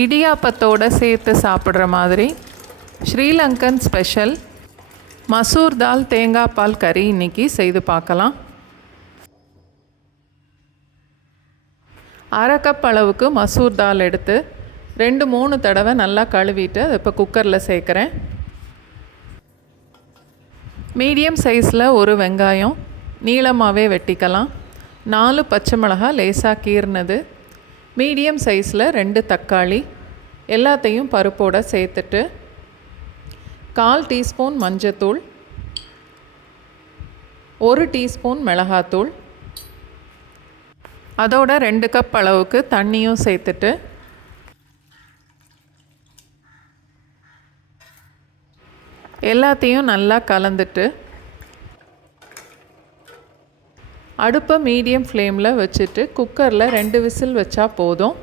இடியாப்பத்தோடு சேர்த்து சாப்பிட்ற மாதிரி ஸ்ரீலங்கன் ஸ்பெஷல் மசூர் தால் தேங்காய் பால் கறி இன்றைக்கி செய்து பார்க்கலாம். அரை கப் அளவுக்கு மசூர் தால் எடுத்து 2-3 தடவை நல்லா கழுவிட்டு அதை இப்போ குக்கரில் சேர்க்குறேன். மீடியம் சைஸில் ஒரு வெங்காயம் நீளமாகவே வெட்டிக்கலாம். 4 பச்சை மிளகாய் லேசாக கீர்னது, மீடியம் சைஸில் 2 தக்காளி எல்லாத்தையும் பருப்போடு சேர்த்துட்டு 1/4 டீஸ்பூன் மஞ்சத்தூள், 1 டீஸ்பூன் மிளகாத்தூள், அதோட 2 கப் அளவுக்கு தண்ணியும் சேர்த்துட்டு எல்லாத்தையும் நல்லா கலந்துட்டு அடுப்பை மீடியம் ஃப்ளேமில் வச்சுட்டு குக்கரில் 2 விசில் வச்சா போதும்.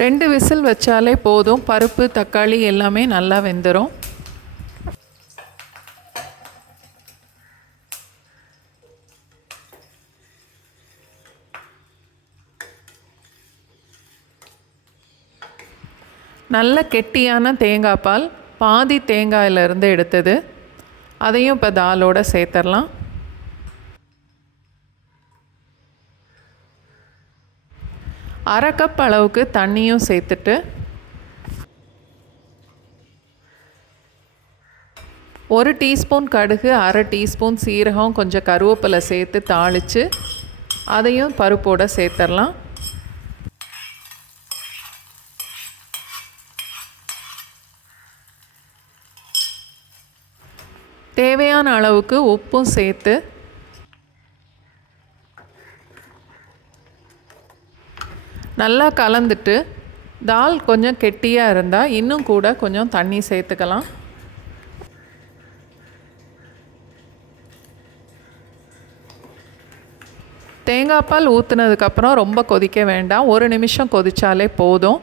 ரெண்டு விசில் வச்சாலே போதும். பருப்பு தக்காளி எல்லாமே நல்லா வெந்துடும். நல்ல கெட்டியான தேங்காய் பால் பாதி தேங்காயிலிருந்து எடுத்தது, அதையும் இப்போ தாலோடு சேர்த்துடலாம். அரை கப் அளவுக்கு தண்ணியும் சேர்த்துட்டு 1 டீஸ்பூன் கடுகு, அரை டீஸ்பூன் சீரகம், கொஞ்சம் கருவேப்பிலை சேர்த்து தாளித்து அதையும் பருப்போடு சேர்த்துடலாம். தேவையான அளவுக்கு உப்பும் சேர்த்து நல்லா கலந்துட்டு, தால் கொஞ்சம் கெட்டியாக இருந்தால் இன்னும் கூட கொஞ்சம் தண்ணி சேர்த்துக்கலாம். தேங்காய் பால் ஊற்றுனதுக்கப்புறம் ரொம்ப கொதிக்க வேண்டாம், 1 நிமிஷம் கொதித்தாலே போதும்.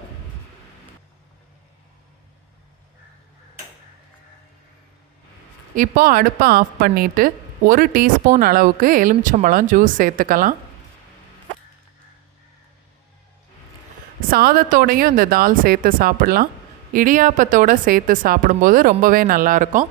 இப்போது அடுப்பை ஆஃப் பண்ணிவிட்டு 1 டீஸ்பூன் அளவுக்கு எலுமிச்சம்பழம் ஜூஸ் சேர்த்துக்கலாம். சாதத்தோடையும் இந்த தால் சேர்த்து சாப்பிட்லாம். இடியாப்பத்தோடு சேர்த்து சாப்பிடும்போது ரொம்பவே நல்லாயிருக்கும்.